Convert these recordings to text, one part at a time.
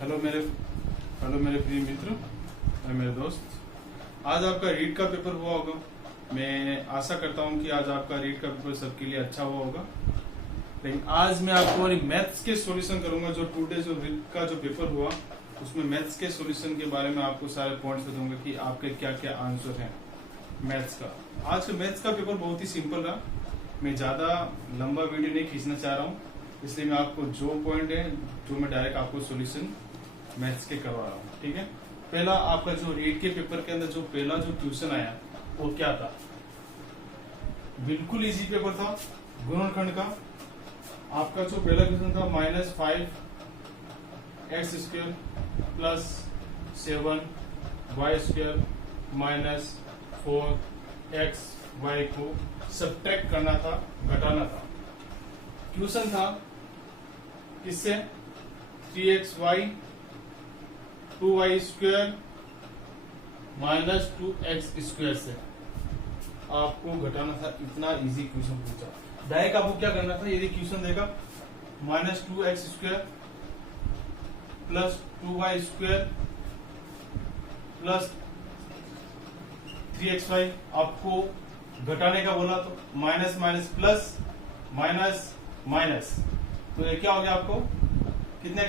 Hello मेरे प्रिय मित्र और मेरे दोस्त। आज आपका रीड का पेपर हुआ होगा। मैं आशा करता हूं कि आज आपका रीड का पेपर सबके लिए अच्छा हुआ होगा। लेकिन आज मैं आपको मैथ्स के सॉल्यूशन करूंगा। जो टुडे जो रीड का जो पेपर हुआ उसमें मैथ्स के सॉल्यूशन के बारे में आपको सारे पॉइंट्स बताऊंगा कि आपके क्या क्या आंसर हैं मैथ्स का। आज का मैथ्स का पेपर बहुत ही सिंपल रहा। मैं ज्यादा लंबा वीडियो नहीं खींचना चाह रहा हूँ, इसलिए मैं आपको जो पॉइंट है जो मैं डायरेक्ट आपको सॉल्यूशन मैथ्स के करवा रहा हूँ। ठीक है, पहला आपका जो रीड के पेपर के अंदर जो पहला जो क्वेश्चन आया वो क्या था? बिल्कुल इजी पेपर था, गुणनखंड का। आपका जो पहला क्वेश्चन था -5x² plus 7y² minus 4xy को सब्ट्रैक्ट करना था, घटाना था। क्वेश्चन था किससे? 3xy 2y² माइनस 2x² से आपको घटाना था। इतना इजी क्वेश्चन पूछा। डायरेक्ट आपको क्या करना था? यदि क्वेश्चन देगा -2x² plus 2y² plus 3xy आपको घटाने का बोला, तो minus minus plus minus minus, तो ये क्या हो गया? आपको कितने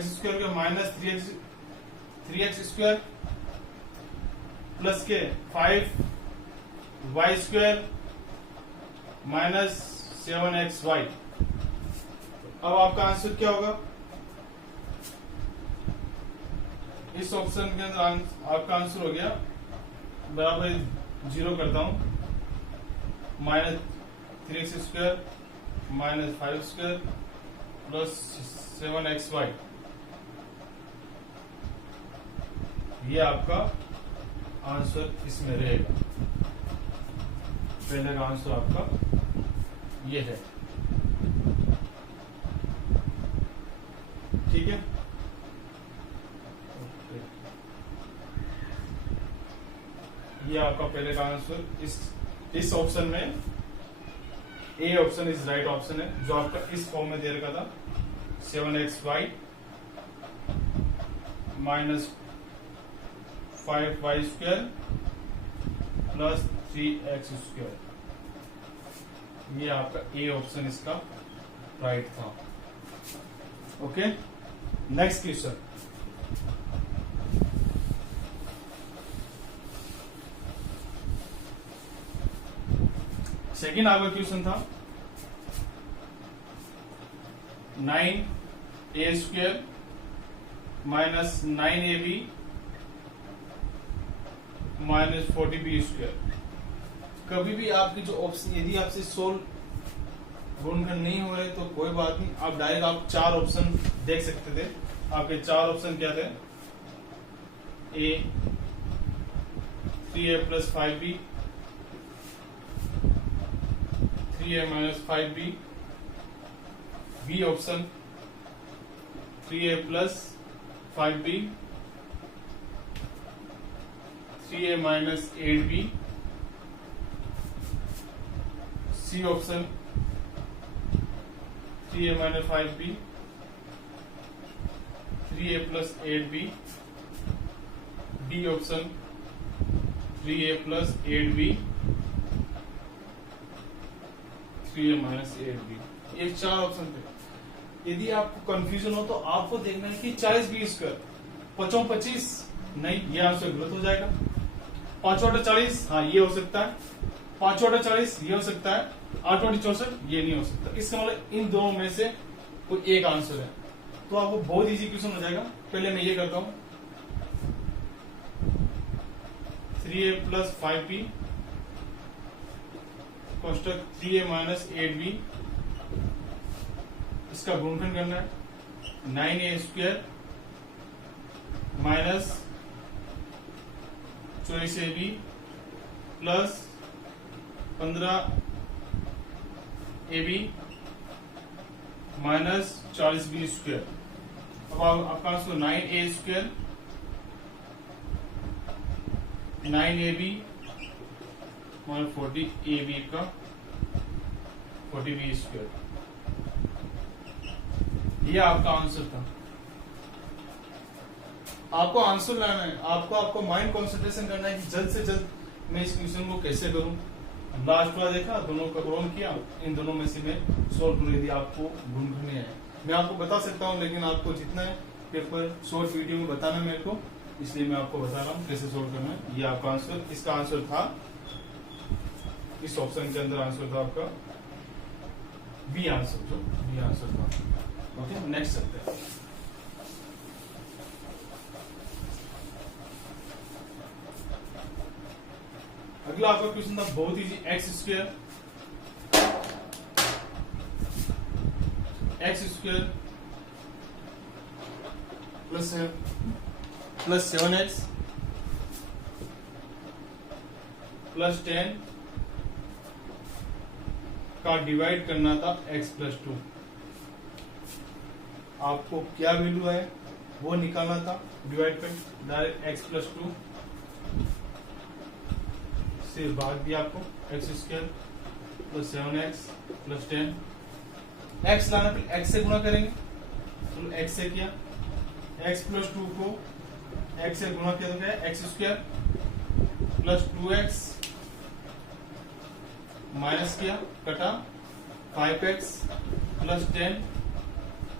x² हो गया? माइनस 3x² प्लस के 5y² माइनस 7xy। अब आपका आंसर क्या होगा? इस ऑप्शन के अंदर आपका आंसर हो गया बराबर 0 करता हूं, -3x² minus 5x² plus 7xy। ये आपका आंसर इसमें रहेगा। पहले का आंसर आपका ये है। ठीक है, ये आपका पहले का आंसर इस ऑप्शन में A option is right option है, जो आपका इस फॉर्म में दे रखा था 7xy minus 5y² plus 3x²। ये आपका ए ऑप्शन इसका राइट था। Okay, next question. सेकेंड आपका क्वेश्चन था 9a² minus 9ab minus 40b²। कभी भी आपकी जो ऑप्शन, यदि आपसे सोल्व गुणनखंड नहीं हो रहे तो कोई बात नहीं, आप डायरेक्ट आप चार ऑप्शन देख सकते थे। आपके चार ऑप्शन क्या थे? A 3a plus 5b, 3a minus 5b, B option 3a plus 5b, 3a minus 8b, C option 3a minus 5b, 3a plus 8b, D option 3a plus 8b, 3a minus 8b। ये चार option थे। यदि आपको confusion हो तो आपको देखना है कि 40b², 5 25 नहीं, ये आंसर गलत हो जाएगा। 5 40, हाँ ये हो सकता है। 5 40 ये हो सकता है। 8 64 ये नहीं हो सकता। इसका मतलब इन दोनों में से कोई एक आंसर है। तो आपको बहुत इजी क्वेश्चन हो जाएगा। पहले मैं ये करता हूं 3a plus 5b कोष्टक 3a minus 8b, इसका गुणनखंड करना है। 9a² minus 24ab plus 15ab minus 40b²। अब आपका answer 9a² 9ab minus 40ab का 40b²। ये आपका आंसर था। आपको आंसर लाना है, आपको माइंड कंसंट्रेशन करना है कि जल्द से जल्द मैं इस क्वेश्चन को कैसे करूं। लास्ट वाला देखा, दोनों का प्रॉब्लम किया, इन दोनों में से मैं सोल्व कर दी, आपको ढूंढने है। मैं आपको बता सकता हूं, लेकिन आपको जितना है पेपर शॉर्ट वीडियो में बताना मेरे को, इसलिए मैं आपको बता रहा हूँ कैसे सोल्व करना है। ये आपका आंसर, इसका आंसर था, इस ऑप्शन के अंदर आंसर था आपका बी आंसर, जो बी आंसर था। ओके, नेक्स्ट चलते हैं। अगला आपका क्वेश्चन था बहुत easy, x square plus 7x plus 10 का डिवाइड करना था x प्लस 2। आपको क्या वैल्यू है वो निकालना था, डिवाइड पे डायरेक्ट x प्लस 2 से भाग दिया आपको, x square plus 7x plus 10, x लाना फिर x से गुणा करेंगे, तो x से किया, x प्लस 2 को x से गुणा किया तो क्या है, x square plus 2x minus किया, कटा 5x प्लस 10,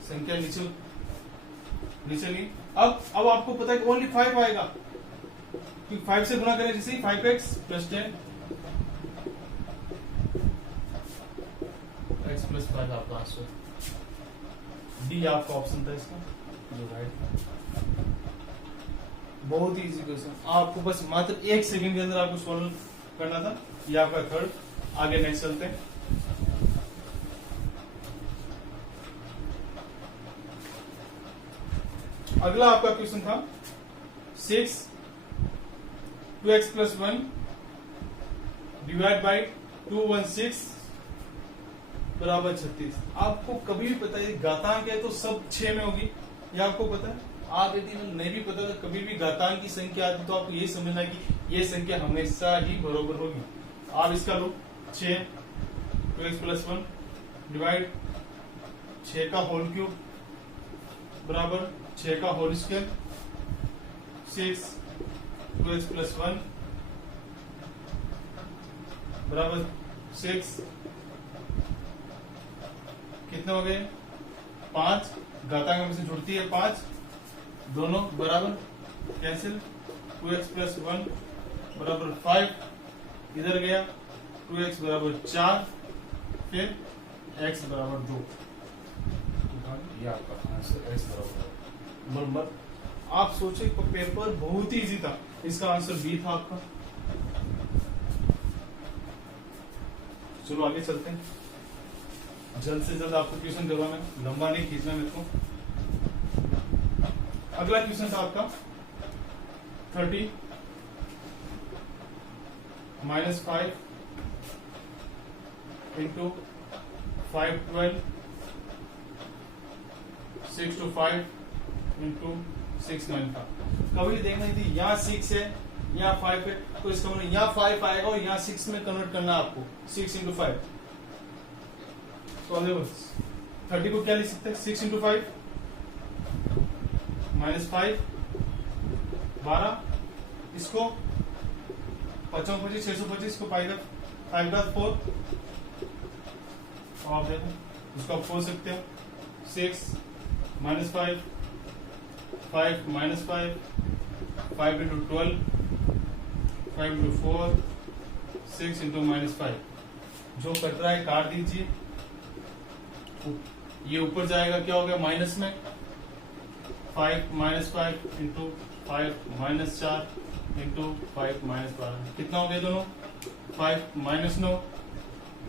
संख्या नीचे ली। अब आपको पता है कि ओनली 5 आएगा, 5 से गुणा करें जैसे 5x प्लस 10 x प्लस 5 आपका आंसर, डी आपका ऑप्शन था इसका जो राइट था। बहुत ही इजी क्वेश्चन, आपको बस मात्र 1 सेकंड के अंदर आपको सॉल्व करना था। ये आपका थर्ड। आगे नेक्स्ट चलते हैं। अगला आपका क्वेश्चन था 2x प्लस 1 डिवाइड बाई 216 बराबर 36। आपको कभी भी पता है घातांक है तो सब 6 में होगी, ये आपको पता है। आप यदि नहीं भी पता तो कभी भी घातांक की संख्या आती तो आपको ये समझना कि ये संख्या हमेशा ही बराबर होगी। आप इसका लो 6 2x प्लस 1 डिवाइड 6 का होल क्यूब बराबर 6 का होल स्क्वायर 6 2x प्लस 1 बराबर 6, कितने हो गए 5, घातांक में से जुड़ती है 5, दोनों बराबर कैंसिल, 2x प्लस 1 बराबर 5, इधर गया 2x बराबर 4, फिर x बराबर 2। ये आपका आंसर x बराबर नंबर। आप सोचे पेपर बहुत ही इजी था, इसका आंसर बी था आपका। चलो आगे चलते हैं, जल्द से जल्द आपको क्वेश्चन करवाना है, लंबा नहीं खींचना मेरे को। अगला क्वेश्चन था आपका 30 माइनस 5 इंटू 5 12 6 to 5 इंटू 6 9 का। कभी देखना थी यहाँ 6 है यहाँ 5 है, तो इसका मतलब यहाँ 5 आएगा और यहाँ 6 में कन्वर्ट करना आपको, 6 इंटू 5। तो 30 को क्या लिख सकते हैं, 6 इंटू 5 माइनस 5 12, इसको 55 25 625 को 5 का 4, और आप देखो इसको आप खोल सकते हो, 6 minus 5 5 minus 5 into 12 5 into 4 6 into minus 5। जो कट रहा है काट दीजिए, ये ऊपर जाएगा क्या हो गया माइनस में, 5 minus 5 into 5 minus 4 into 5 minus 12, कितना हो गया दोनों, 5 माइनस 9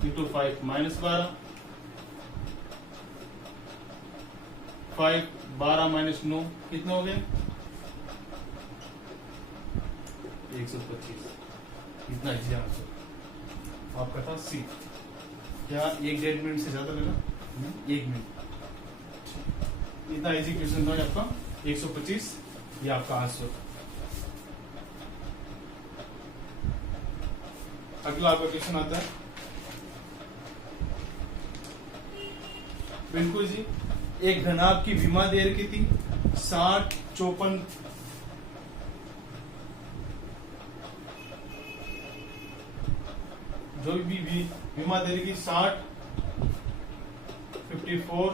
इंटू 5 माइनस 12, 5 12 माइनस 9 कितना हो गए 125। इतना इजी आंसर आपका था सी। क्या 1-1.5 मिनट से ज्यादा लगा, 1 मिनट। इतना इजी क्वेश्चन था आपका 125, ये आपका आंसर। अगला आपका क्वेश्चन आता है बिल्कुल जी, एक घनाभ की विमा दे रखी थी 60 54 जो भी बीमा दे रही 60, 54,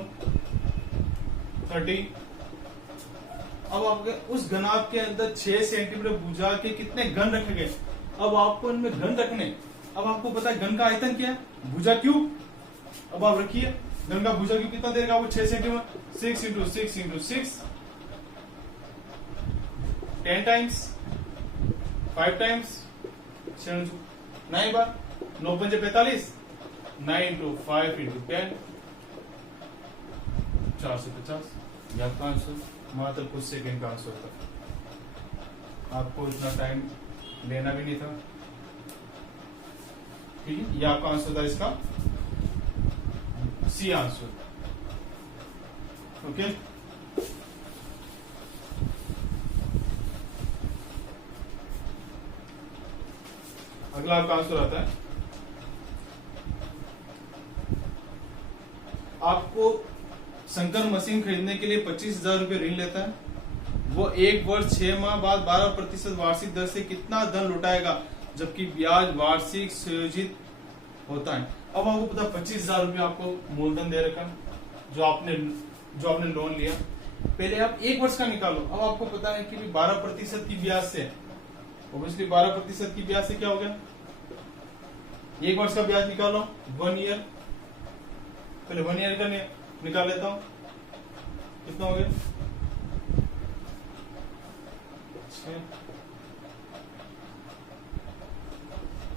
30। अब आपके उस घनाभ के अंदर 6 सेंटीमीटर भुजा के कितने घन रखे गए। अब आपको इनमें घन रखने, अब आपको पता है घन का आयतन क्या है, भुजा क्यूब। अब आप रखिए घन का भुजा क्यूब कितना देगा, वो 6 centimetre, 6 into 6 into 6, 10 times, 5 times, 9 बार, 9 पंजे 45, 9 इंटू 5 इंटू 10, 450। यह आपका आंसर मात्र कुछ सेकंड का आंसर था, आपको इतना टाइम लेना भी नहीं था। ठीक है, यह आपका आंसर था इसका सी आंसर। ओके, अगला आपका आंसर आता है, आपको संकर मशीन खरीदने के लिए 25,000 रुपए ऋण लेता है। वो 1 वर्ष 6 माह बाद 12% वार्षिक दर से कितना धन लौटाएगा, जबकि ब्याज वार्षिक संयोजित होता है। अब आपको पता 25,000 रुपए आपको मूलधन दे रखा, जो आपने लोन लिया। पहले आप 1 वर्ष का निकालो। अब आपको पता है कि 12% की ब्याज से, ऑब्वियसली 12% की ब्याज से क्या हो गया, 1 वर्ष का ब्याज निकालो, 1 ईयर। पहले 1 ईयर का निकाल लेता हूं, कितना हो गया,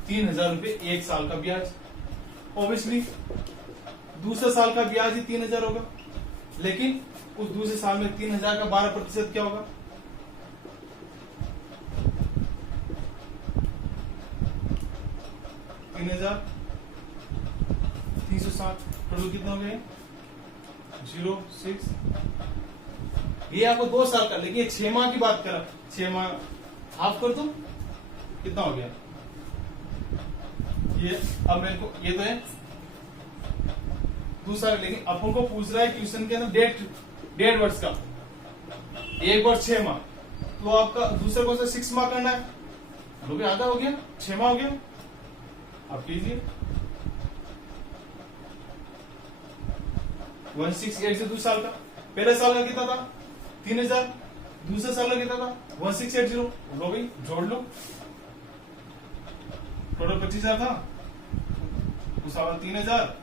3,000 रुपए 1 साल का ब्याज। ऑब्वियसली दूसरे साल का ब्याज ही 3,000 होगा, लेकिन उस दूसरे साल में 3,000 का 12% क्या होगा, 3,000, 360, टोटल कितना हो गया, 06। ये आपको 2 साल का, लेकिन 6 माह की बात करा, 6 माह हाफ कर दो, कितना हो गया ये। अब मेरे को ये तो है दूसरा, लेकिन अपन को पूछ रहा है क्वेश्चन के अंदर डेढ़ वर्ष का, 1 वर्ष 6 माह, तो आपका दूसरा कौन सा 6 माह करना है, वो भी आधा हो गया, 6 माह हो गया। आप कीजिए 168 से 2 साल का, पहले साल का कितना था 3,000, दूसरे साल का कितना था 1680, लो भाई जोड़ लो, टोटल 25,000 था, दूसरा 3,000,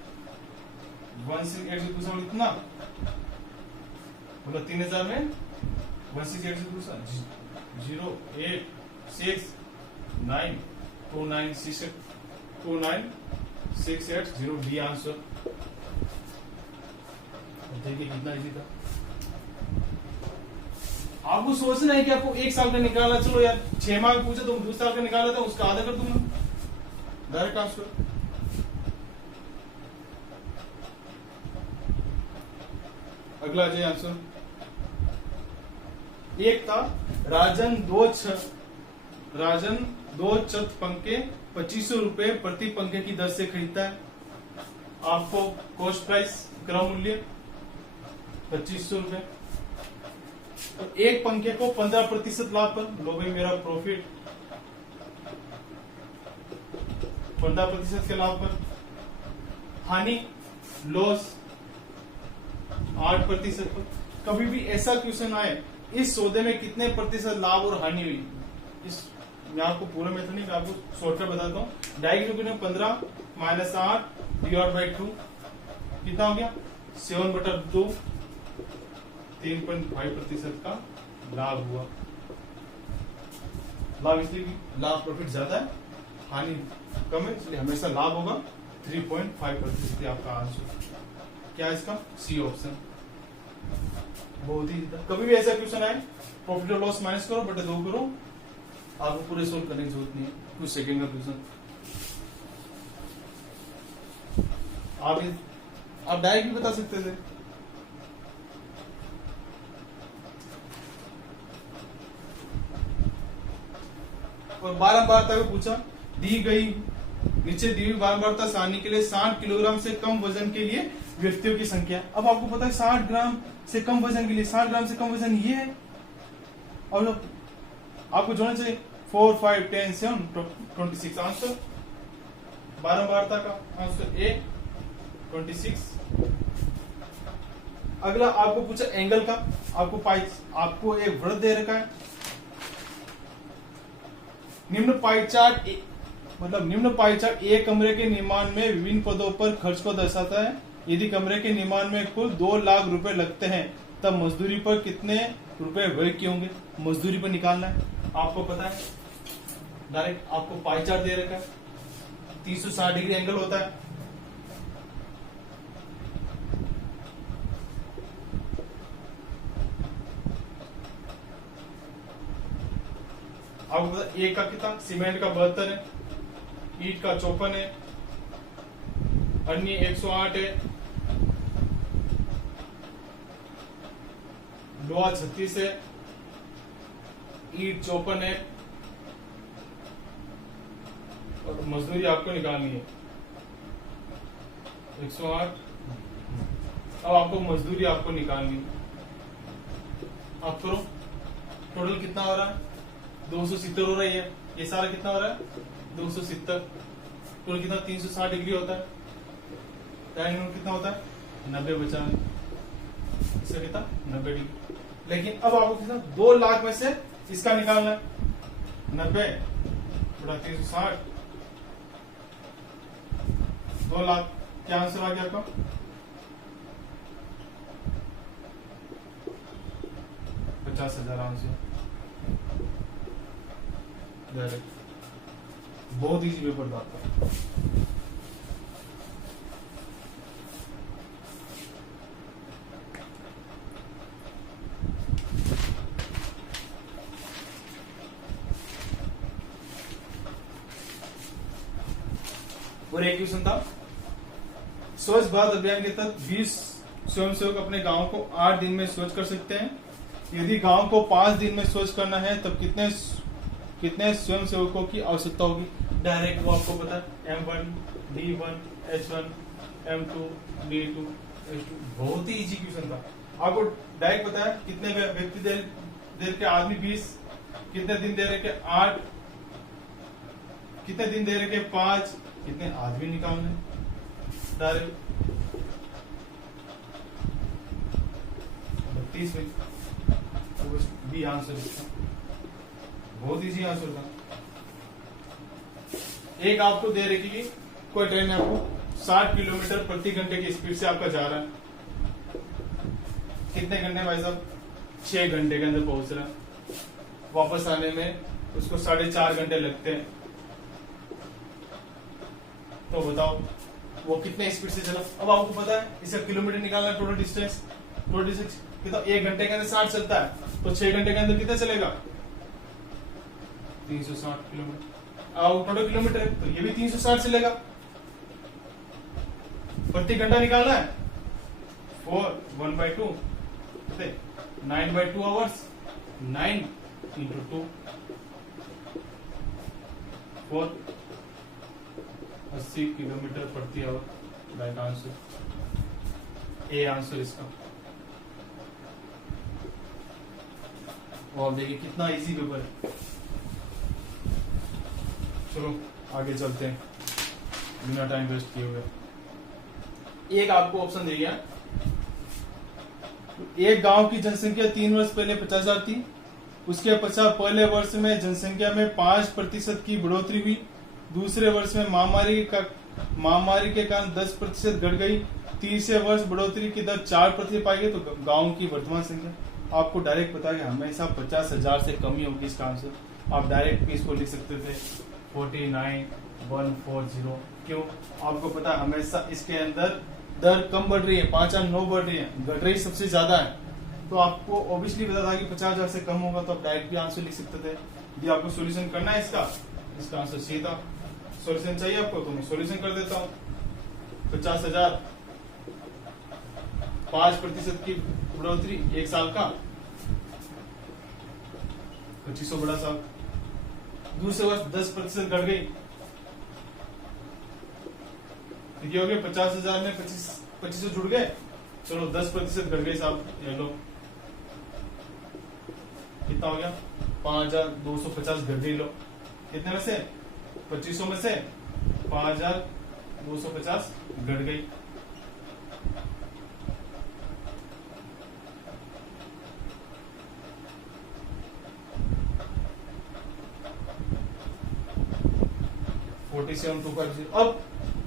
168 से दूसरा कितना, मतलब 3,000 में 168 से दूसरा 086929680, डी आंसर। देखिए कितना इजी था। आपको सोचना है कि आपको 1 साल का निकाला, चलो यार 6 माह पूछे तो 2 साल का निकाला था, उसका आधा कर दूंगा, डायरेक्ट आंसर। अगला जी आंसर, एक था राजन दो छत पंखे 2500 रुपए प्रति पंखे की दर से खरीदता है। आपको कॉस्ट प्राइस क्रय मूल्य 2500 रुपए, तो एक पंखे को 15% लाभ पर, लो भाई मेरा प्रॉफिट 15% के लाभ पर, हानि लॉस 8% पर। कभी भी ऐसा क्वेश्चन आए इस सौदे में कितने प्रतिशत लाभ और हानि हुई, इस मैं आपको पूरा मेथड नहीं, मैं आपको शॉर्टकट बताता हूँ। ढाई किलो में 15 माइनस 8 डिवाइड बाई 2 कितना हो गया 7/2, 3.5% का लाभ हुआ। लाभ इसलिए लाभ प्रॉफिट ज्यादा है, हानि कम है, इसलिए हमेशा लाभ होगा 3.5%। आपका आंसर क्या है इसका, सी ऑप्शन। बहुत ही कभी भी ऐसा क्वेश्चन आए प्रॉफिट और लॉस माइनस करो बटे 2 करो, आपको पूरे सोल्व करने की जरूरत नहीं है, कुछ सेकंड का क्वेश्चन। आप डायरेक्ट भी बता सकते थे, और बारंबारता को पूछा, दी गई नीचे दी हुई बारंबारता सारणी के लिए 60 किलोग्राम से कम वजन के लिए व्यक्तियों की संख्या। अब आपको पता है 60 ग्राम से कम वजन के लिए, 60 ग्राम से कम वजन ये है, और आपको जोड़ना चाहिए 4, 5, 10, 7, 26 आंसर। बारंबारता का आंसर ए 26। अगला आपको पूछा एंगल का, आपको एक वृत्त दे रखा है। निम्न पाई चार्ट एक कमरे के निर्माण में विभिन्न पदों पर खर्च को दर्शाता है। यदि कमरे के निर्माण में कुल 2 लाख रुपए लगते हैं तब मजदूरी पर कितने रुपए व्यय किए होंगे। मजदूरी पर निकालना है, आपको पता है, डायरेक्ट आपको पाई चार्ट दे रखा है। 360 डिग्री एंगल होता है। आपको पता है, एक का कितना, सीमेंट का 72 है, ईट का 54 है, अन्य 108 है, लोहा 36 है, ईट 54 है, और मजदूरी आपको निकालनी है 108। अब आपको मजदूरी आपको निकालनी है, आप करो। टोटल कितना हो रहा है, 270 हो रही है। ये सारा कितना हो रहा है, 270। टोटल कितना, 360 डिग्री होता है। tan एंगल कितना होता है, 90 बचा है, इसका कितना 90 डिग्री। लेकिन अब आपको कितना, 2 लाख में से इसका निकालना है, 90 बटा 360, 2 लाख। क्या आंसर आ गया आपका, 50,000 आंसर। बहुत इजी पेपर था आपका। और एक क्वेश्चन था, स्वच्छ भारत अभियान के तहत 20 स्वयंसेवक अपने गांव को 8 दिन में स्वच्छ कर सकते हैं। यदि गांव को 5 दिन में स्वच्छ करना है तब कितने स्वयंसेवकों की आवश्यकता होगी। डायरेक्ट वो आपको पता है, M1, D1, H1, M2, D2, H2। बहुत ही इजी क्वेश्चन था। आपको डायरेक्ट पता है कितने व्यक्ति दे के, आदमी 20, कितने दिन दे रहे के 8, कितने दिन दे रहे के 5, कितने आदमी निकालने डायरेक्ट 32 में। बी आंसर इसका, बहुत इजी आंसर था। एक आपको दे रखी कि कोई ट्रेन आपको 60 किलोमीटर प्रति घंटे की स्पीड से आपका जा रहा है। कितने घंटे भाई साहब, 6 घंटे के अंदर पहुंच रहा है। वापस आने में उसको 4.5 घंटे लगते हैं। तो बताओ वो कितने स्पीड से चला। अब आपको पता है इसका किलोमीटर निकालना, टोटल डिस्टेंस कितना, 1 घंटे के अंदर 60 चलता है, तो 6 घंटे के अंदर कितना चलेगा, 360 किलोमीटर। अब टोटल किलोमीटर है तो ये भी 360 चलेगा। प्रति घंटा निकालना है, 1/2 9/2 आवर्स, 9 × 2 4 80 किलोमीटर प्रति hour. Right answer, A answer इसका। और देखिए कितना इजी पेपर है। चलो आगे चलते हैं बिना टाइम वेस्ट किए हुए। एक आपको ऑप्शन दे गया, एक गांव की जनसंख्या 3 वर्ष पहले 50,000 थी, उसके पश्चात पहले वर्ष में जनसंख्या में 5% की बढ़ोतरी हुई, दूसरे वर्ष में महामारी के कारण 10% घट गई, तीसरे वर्ष बढ़ोतरी की दर 4% पाई गई। तो गांव की वर्तमान संख्या आपको डायरेक्ट पता है हमेशा 50,000 से कम ही होगी इसका आंसर। आप डायरेक्ट भी इसको लिख सकते थे 49,140। क्यों, आपको पता है हमेशा इसके अंदर दर कम बढ़ रही है, 5 और 9 बढ़ रही है, घट रही सबसे ज्यादा है। तो आपको ऑब्वियसली पता था कि 50,000 से कम होगा, तो आप डायरेक्ट भी आंसर लिख सकते थे। यदि आपको सोल्यूशन करना है इसका आंसर सीधा सोल्यूशन चाहिए आपको, तो मैं सोल्यूशन कर देता हूँ। 50,000, 5% की बढ़ोतरी 1 साल का, 2500 बड़ा साल। दूसरे वर्ष 10% घट गई, हो गया 50,000 में 2500 जुड़ गए। चलो 10% घट गई साहब, ये लो कितना हो गया, 5,250 घट गई। लो कितने में से, 2500 में से 5250 घट गई।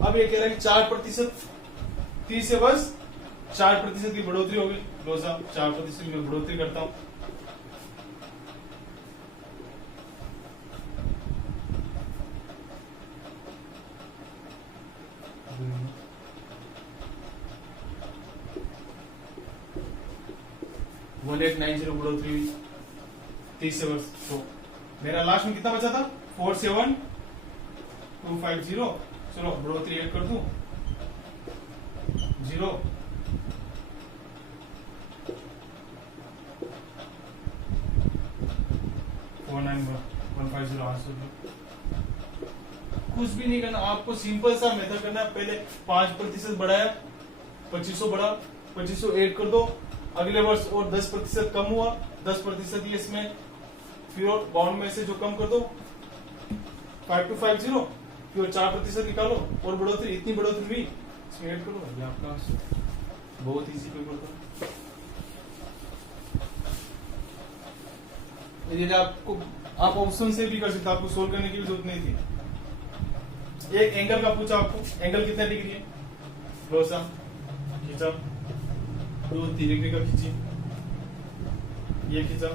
अब ये कह रहा है कि 4%, 30 से बस 4% की बढ़ोतरी होगी। लो साहब 4% में बढ़ोतरी करता हूं। वन 1890 बढ़ोतरी हुई 30 से बस। तो मेरा लास्ट में कितना बचा था? 47250। चलो बढ़ोतरी ऐड कर दूं 0 49150 आंसर। कुछ भी नहीं करना आपको, सिंपल सा मेथड करना है। पहले 5% बढ़ाया, 2500 बढ़ा, 2500 ऐड कर दो। अगले वर्ष और 10% कम हुआ, 10% ही इसमें फिर और बाउंड में से जो कम कर दो 5250, फिर 4% निकालो और बढ़ोतरी, इतनी बढ़ोतरी हुई इसमें ऐड करो। ये आपका बहुत इजी पेपर था। यदि आपको, आप ऑप्शन से भी कर सकते, आपको सोल्व करने की भी जरूरत नहीं थी। एक एंगल का पूछा आपको, एंगल कितना डिग्री है? लो सा खींचा, 2 3 डिग्री का खींची, ये खींचा,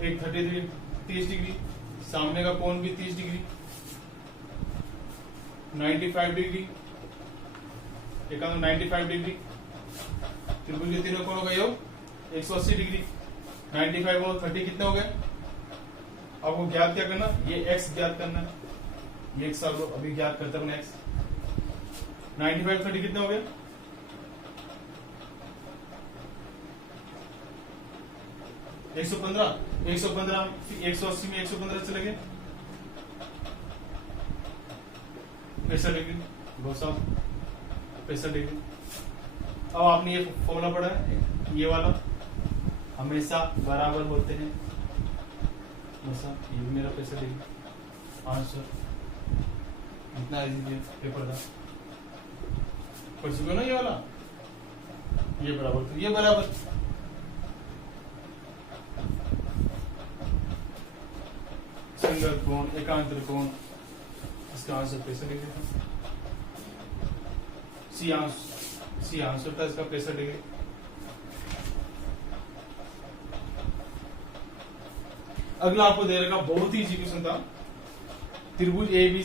एक 30 डिग्री, सामने का कोण भी 30 डिग्री, 95 डिग्री, एक 95 डिग्री, त्रिभुज के तीनों कोणों का योग 180 डिग्री। 95 और 30 कितने हो गए? आपको ज्ञात क्या करना, ये x ज्ञात करना है। ये x अभी ज्ञात करते हैं x। 95 30 कितने हो गए? 115, 115, 180 में 115 चले गए, 65 डिग्री, 65 डिग्री। अब आपने ये फॉर्मूला पढ़ा है, ये वाला हमेशा बराबर होते हैं, ये भी मेरा 65 डिग्री आंसर। इतना इजी पेपर था, पढ़ चुके हो ना ये वाला। ये बराबर, तो ये बराबर, संगत कोण, एकांतर कोण, इसका आंसर 65 डिग्री था। सी आंसर था इसका 65 डिग्री। अगला आपको दे रखा, बहुत ही इजी क्वेश्चन था। त्रिभुज ABC